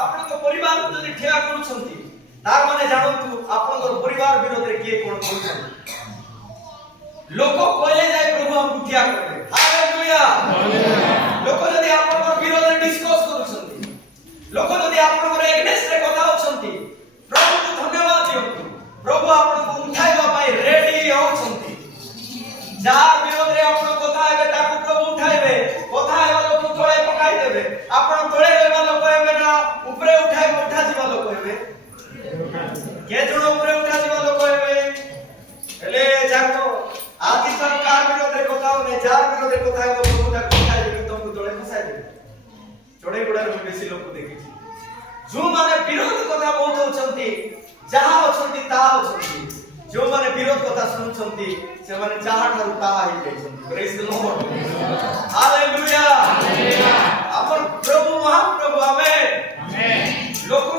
आपन परिवार को जदि ठेया करूछंती तार माने जानंतु आपन परिवार विरोध रे किए कोन करूछंती लोक कहले जाय प्रभु हम ठेया करबे हालेलुया लोक जदि आपन विरोध रे डिस्कस करूछंती लोक जदि आपन एग्नेस्ट रे कथा होछंती प्रभु को धन्यवाद दियंतु प्रभु आपन को उठाइबा पाई रेडी होछंती जा विरोध रे आपन कथा हेबे ताकू प्रभु उठाइबे कथा हेबा लोक तळे पकाई देबे आपन तळे रहबा लोक हेबे ना ऊपरे उठाइबे उठा जीवा लोक हेबे के जण ऊपरे उठा जीवा लोक हेबे हेले जाको आदि सरकार विरोध रे कथा होने जा विरोध रे कथा हेबा प्रभु ताकू उठाइ देबे तुमको तळे फसाइ देबे चोडे गुडा रे बेसी लोक देखिछि जो माने विरोध कथा बहुत होछंती जहा होछंती ता होछंती जो माने विरोध कथा सुनछंती से माने जहा ठारू ता ही जाइछंती प्रेज द लॉर्ड हालेलुया अपन प्रभु महाप्रभु आमेन आमेन लोक